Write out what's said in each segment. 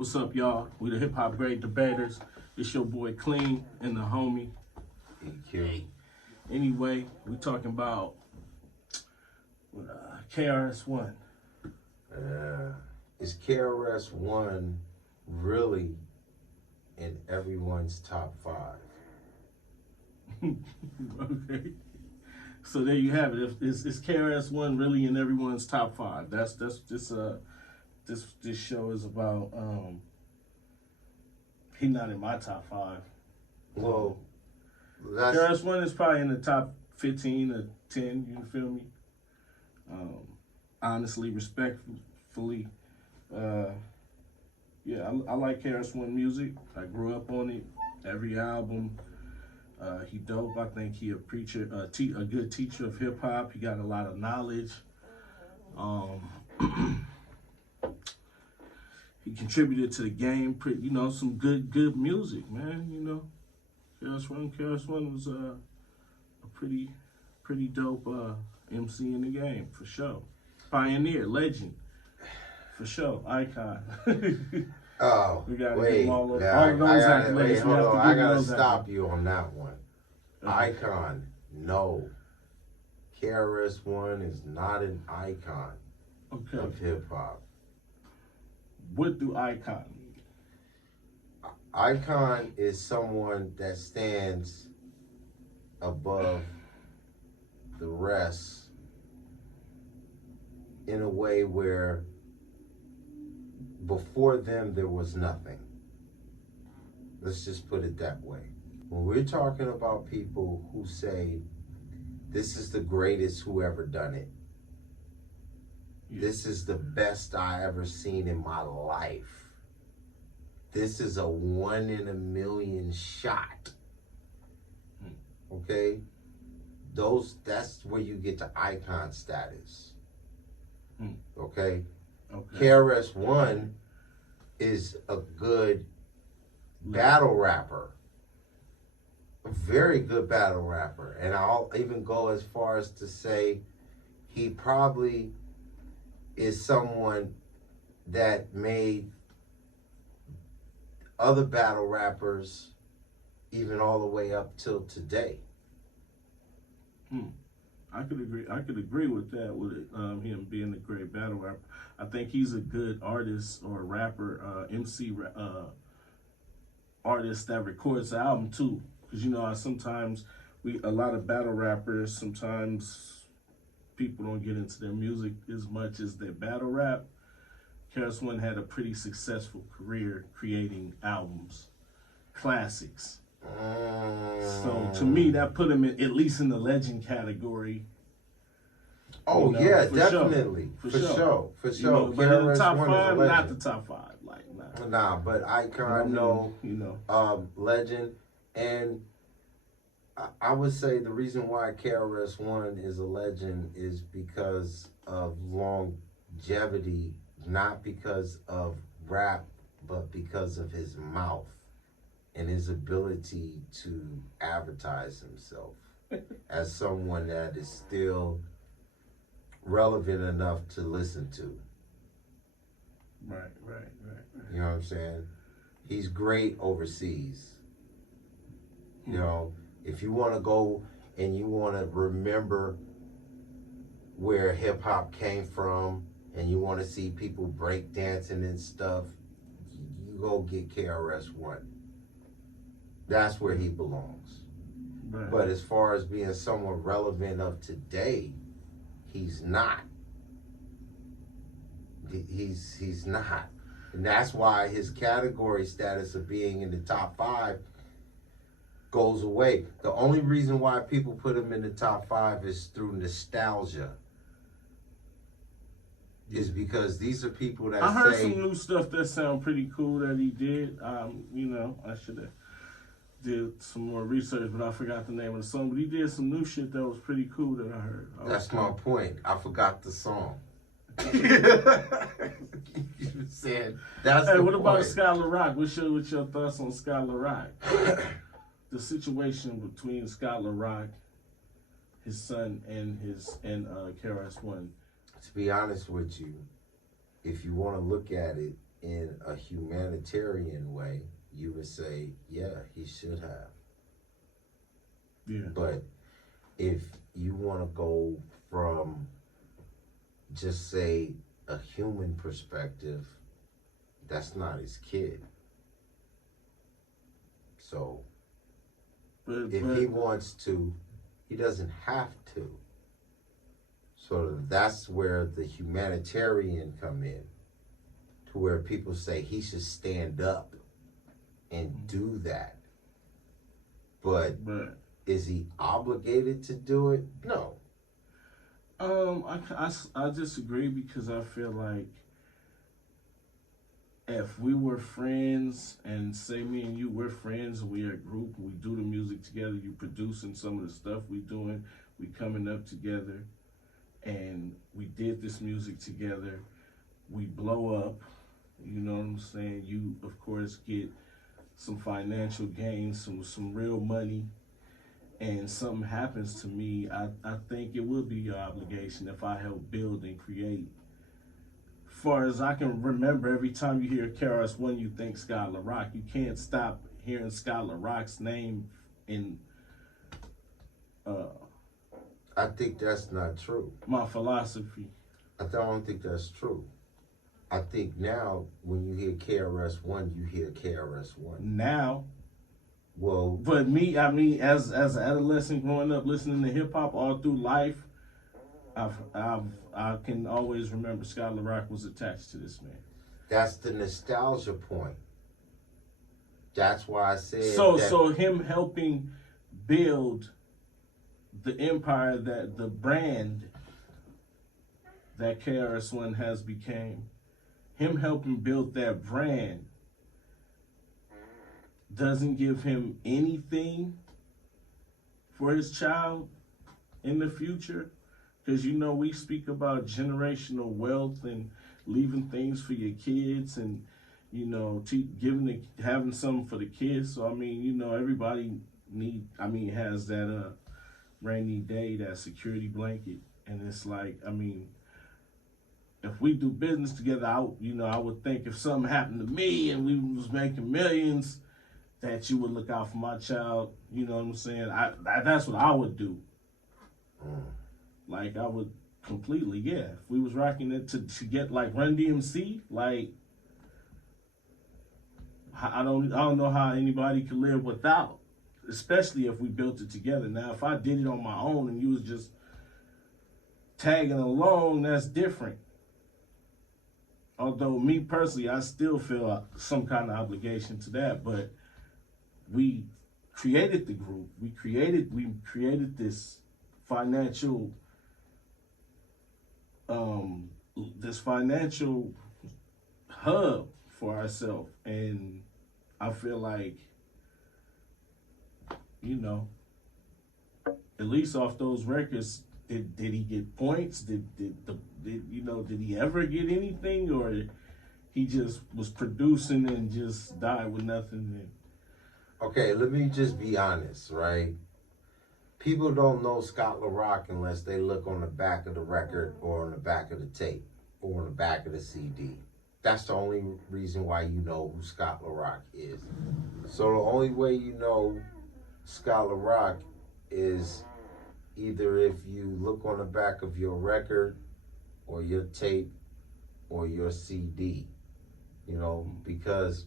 What's up, y'all? We the hip hop great debaters. It's your boy Clean and the homie. EQ. Anyway, we talking about KRS1. Is KRS1 really in everyone's top 5? Okay. So there you have it. Is KRS1 really in everyone's top 5? That's this show is about. He not in my top 5. Well, that's KRS1 is probably in the top 15 or 10. You feel me? Honestly, respectfully, yeah, I like KRS1 music. I grew up on it. Every album. He dope. I think he a preacher, a good teacher of hip hop. He got a lot of knowledge. He contributed to the game. Some good music, man. KRS1 was a pretty dope MC in the game for sure. Pioneer, legend, for sure, icon. Oh, we gotta wait. give him all of those I accolades. gotta stop you on that one. Icon, no. KRS1 is not an icon of hip hop. What do icon mean? Icon is someone that stands above the rest in a way where before them there was nothing. Let's just put it that way. When we're talking about people who say, this is the greatest who ever done it. This is the best I ever seen in my life. This is a 1 in a million shot. Okay? That's where you get to icon status. Okay? KRS1 is a good battle rapper. A very good battle rapper. And I'll even go as far as to say he probably is someone that made other battle rappers even all the way up till today. I could agree with that, with him being a great battle rapper. I think he's a good artist or rapper, MC artist that records the album too. Because sometimes a lot of battle rappers, sometimes people don't get into their music as much as their battle rap. KRS1 had a pretty successful career creating albums, classics. So to me, that put him at least in the legend category. Oh yeah, definitely, for sure. But in the top 5, not the top 5, Nah, but icon, legend, and I would say the reason why KRS1 is a legend is because of longevity, not because of rap, but because of his mouth and his ability to advertise himself as someone that is still relevant enough to listen to. Right. You know what I'm saying? He's great overseas. If you want to go and you want to remember where hip hop came from and you want to see people break dancing and stuff, you go get KRS1. That's where he belongs. Right. But as far as being someone relevant of today, he's not. He's not. And that's why his category status of being in the top 5 goes away. The only reason why people put him in the top 5 is through nostalgia. Is because these are people that I heard some new stuff that sound pretty cool that he did. I should have did some more research, but I forgot the name of the song. But he did some new shit that was pretty cool that I heard. That's my point. I forgot the song. You said that's hey, the what point. about Skylar Rock? What's your thoughts on Skylar Rock? The situation between Skylar Rock, his son, and KRS1. To be honest with you, if you want to look at it in a humanitarian way, you would say, yeah, he should have. Yeah. But if you want to go from just say a human perspective, that's not his kid. So if he wants to, he doesn't have to. So that's where the humanitarian come in, to where people say he should stand up and do that. But is he obligated to do it? No. I disagree, because I feel like if we were friends, and say me and you, we're friends, and we're a group, and we do the music together, you producing some of the stuff we doing, we coming up together, and we did this music together, we blow up, you know what I'm saying? You, of course, get some financial gains, some real money, and something happens to me, I think it will be your obligation if I help build and create. Far as I can remember, every time you hear KRS1, you think Skylar Rock. You can't stop hearing Skylar Rock's name in I think that's not true. my philosophy. I don't think that's true. I think now when you hear KRS1, you hear KRS1. Now, well, but me, I mean, as an adolescent growing up listening to hip hop all through life, I can always remember Skylar Rock was attached to this man. That's the nostalgia point. That's why I said so him helping build the empire, that the brand that KRS1 has became, him helping build that brand doesn't give him anything for his child in the future. Because, you know, we speak about generational wealth and leaving things for your kids, and, you know, having something for the kids. So, I mean, you know, everybody has that rainy day, that security blanket. And it's like, I mean, if we do business together, I would think if something happened to me and we was making millions, that you would look out for my child. You know what I'm saying? That's what I would do. Like, I would completely, yeah. If we was rocking it to get like Run DMC, like, I don't know how anybody could live without, especially if we built it together. Now, if I did it on my own and you was just tagging along, that's different. Although me personally, I still feel some kind of obligation to that. But we created the group. We created this financial hub for ourselves, and I feel like, you know, at least off those records, did he get points? Did he ever get anything, or he just was producing and just died with nothing? Okay, let me just be honest, right? People don't know Scott LaRock unless they look on the back of the record or on the back of the tape or on the back of the CD. That's the only reason why you know who Scott LaRock is. So the only way you know Scott LaRock is either if you look on the back of your record or your tape or your CD, you know, because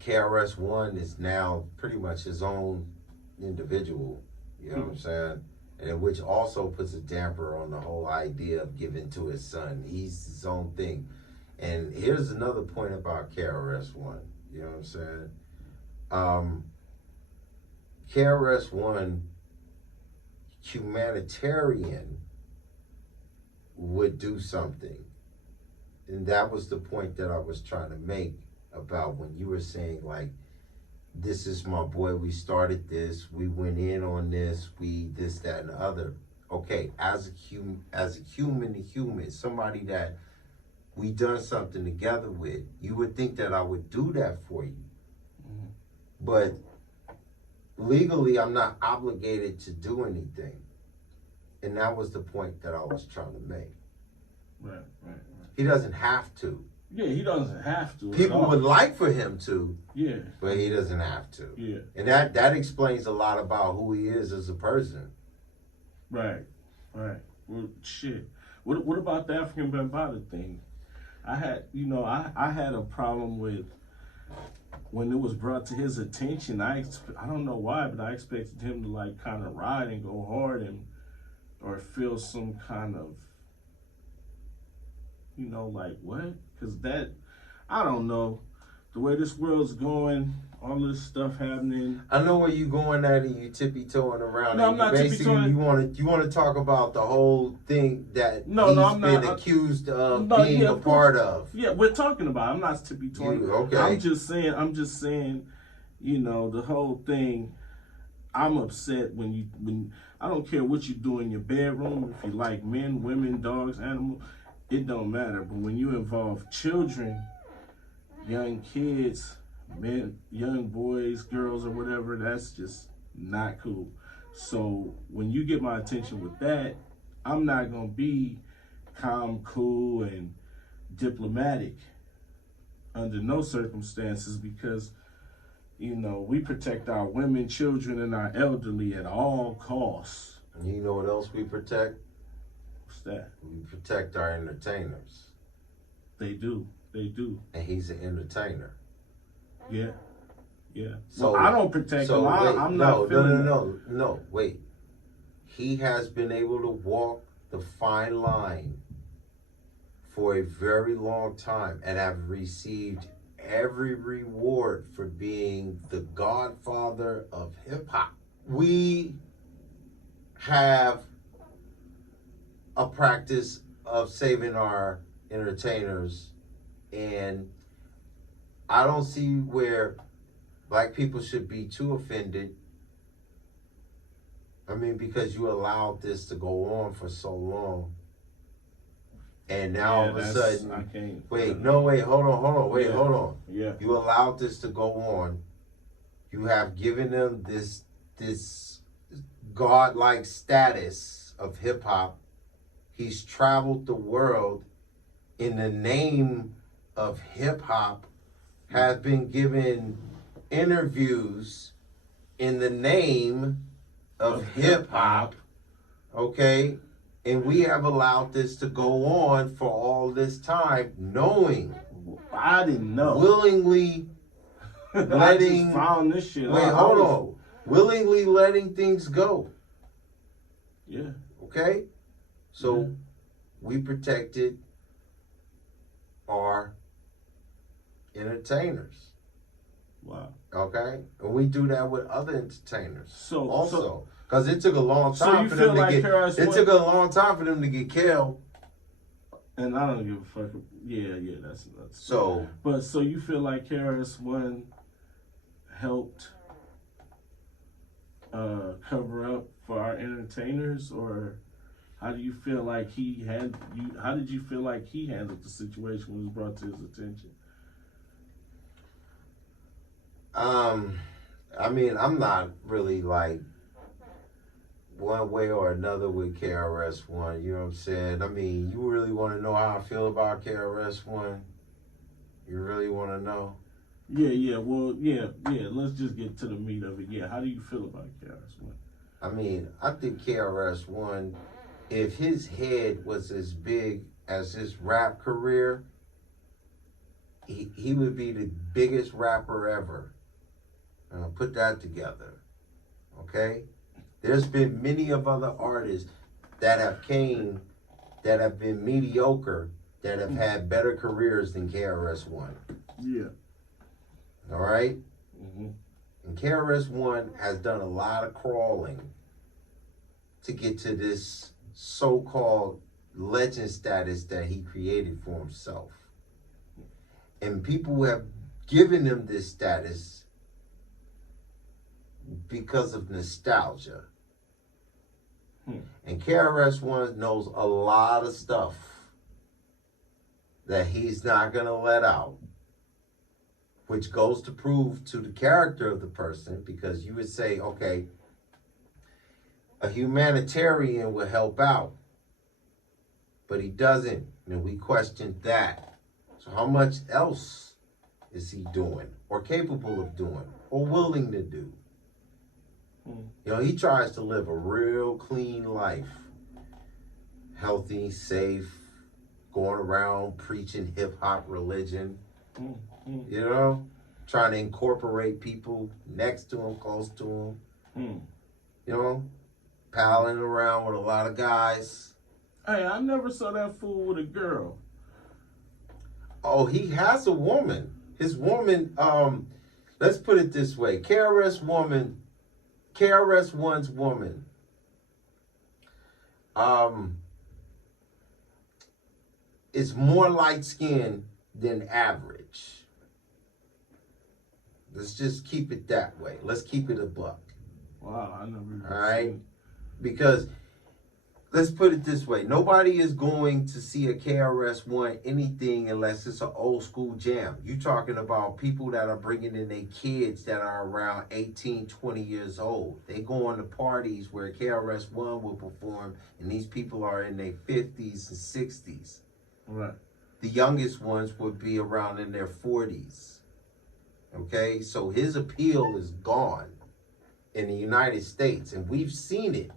KRS1 is now pretty much his own individual, you know what I'm saying? And which also puts a damper on the whole idea of giving to his son. He's his own thing. And here's another point about KRS1, you know what I'm saying? KRS1, humanitarian, would do something. And that was the point that I was trying to make about when you were saying, like, this is my boy, we started this, we went in on this, we this, that, and the other. Okay, as a human to human, somebody that we done something together with, you would think that I would do that for you. Mm-hmm. But legally, I'm not obligated to do anything. And that was the point that I was trying to make. Right. He doesn't have to. Yeah, he doesn't have to. People would like for him to. Yeah. But he doesn't have to. Yeah. And that explains a lot about who he is as a person. Right. Right. Well, shit. What about the African Bambaataa thing? I had a problem with when it was brought to his attention. I don't know why, but I expected him to like kind of ride and go hard or feel some kind of, like what? Because that, I don't know, the way this world's going, all this stuff happening. I know where you going at and you tippy-toeing around. No, I'm not tippy-toeing. You want to talk about the whole thing that I'm been not accused of being a part of. Yeah, we're talking about it. I'm not tippy-toeing. Okay. I'm just saying, the whole thing. I'm upset when I don't care what you do in your bedroom, if you like men, women, dogs, animals, it don't matter. But when you involve children, young kids, men, young boys, girls, or whatever, that's just not cool. So when you get my attention with that, I'm not gonna be calm, cool, and diplomatic under no circumstances, because we protect our women, children, and our elderly at all costs. And you know what else we protect? What's that? We protect our entertainers. They do. And he's an entertainer. Yeah. So well, I don't protect him. I'm not feeling No, wait. He has been able to walk the fine line for a very long time and have received every reward for being the godfather of hip hop. We have a practice of saving our entertainers, and I don't see where black people should be too offended. I mean, because you allowed this to go on for so long. And now all of a sudden, hold on. Yeah. You allowed this to go on. You have given them this godlike status of hip hop. He's traveled the world in the name of hip hop, has been given interviews in the name of hip hop. Okay? And we have allowed this to go on for all this time, knowing. I didn't know. Willingly letting. I just found this shit. Wait, hold on. Willingly letting things go. Yeah. Okay? So we protected our entertainers. Wow. Okay? And we do that with other entertainers. So also. Because it took a long time for them to get. It took a long time for them to get killed. And I don't give a fuck. Yeah, that's so. But so you feel like KRS1 helped cover up for our entertainers, or how do you feel like how did you feel like he handled the situation when it was brought to his attention? I mean, I'm not really like one way or another with KRS1, you know what I'm saying? I mean, you really want to know how I feel about KRS1? You really want to know? Yeah, well, yeah, let's just get to the meat of it. Yeah, how do you feel about KRS1? I mean, I think KRS1, if his head was as big as his rap career, he would be the biggest rapper ever. Put that together, okay? There's been many of other artists that have been mediocre, that have had better careers than KRS1. Yeah. All right? Mm-hmm. And KRS1 has done a lot of crawling to get to this so-called legend status that he created for himself. And people have given him this status because of nostalgia. And KRS1 knows a lot of stuff that he's not going to let out, which goes to prove to the character of the person, because you would say, okay, a humanitarian will help out, but he doesn't, and we questioned that. So how much else is he doing, or capable of doing, or willing to do? You know, he tries to live a real clean life. Healthy, safe, going around preaching hip-hop religion. You know? Trying to incorporate people next to him, close to him. You know? Palling around with a lot of guys. Hey, I never saw that fool with a girl. Oh, he has a woman. His woman, let's put it this way. KRS1's woman, is more light-skinned than average. Let's just keep it that way. Let's keep it a buck. Wow, I never even All right? seen. Because let's put it this way. Nobody is going to see a KRS1 anything unless it's an old school jam. You're talking about people that are bringing in their kids that are around 18, 20 years old. They go on to parties where KRS1 will perform, and these people are in their 50s and 60s. Right. The youngest ones would be around in their 40s. Okay? So his appeal is gone in the United States, and we've seen it.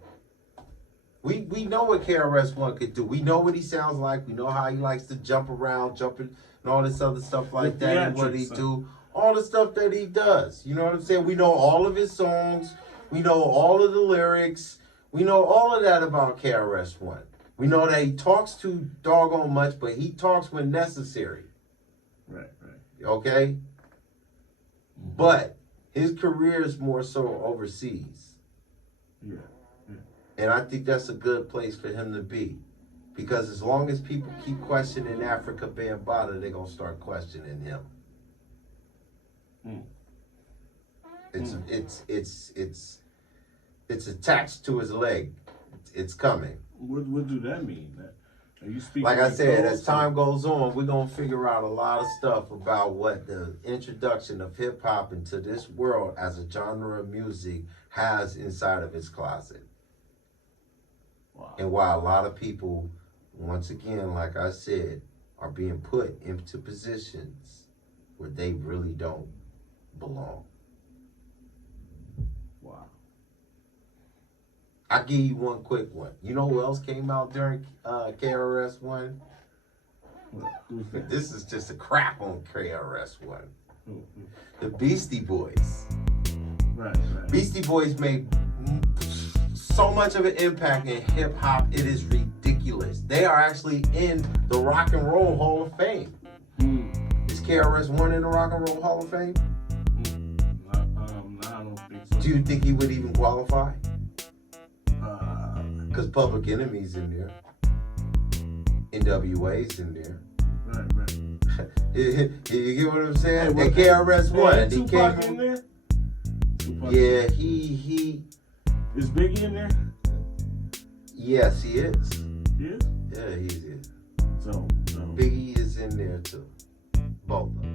We know what KRS1 could do. We know what he sounds like. We know how he likes to jump around, jumping, and all this other stuff like that. And what he do, all the stuff that he does. You know what I'm saying? We know all of his songs. We know all of the lyrics. We know all of that about KRS1. We know that he talks too doggone much, but he talks when necessary. Right. Okay? But his career is more so overseas. Yeah. And I think that's a good place for him to be. Because as long as people keep questioning Africa Bambaataa, they're going to start questioning him. It's attached to his leg. It's coming. What do that mean? Are you speaking? Like I said, as time goes on, we're going to figure out a lot of stuff about what the introduction of hip-hop into this world as a genre of music has inside of its closet. Wow. And why a lot of people, once again, like I said, are being put into positions where they really don't belong. Wow. I'll give you one quick one. You know who else came out during KRS1? Who's that? This is just a crap on KRS1. Who? The Beastie Boys. Right. Beastie Boys made so much of an impact in hip hop, it is ridiculous. They are actually in the Rock and Roll Hall of Fame. Is KRS1 in the Rock and Roll Hall of Fame? No, I don't think so. Do you think he would even qualify? Because Public Enemy's in there. NWA's in there. Right. You get what I'm saying? Hey, and KRS1. He Tupac in there? Tupac. Yeah, he. Is Biggie in there? Yes, he is. He is? Yeah, he's in. So. Biggie is in there too. Both of them.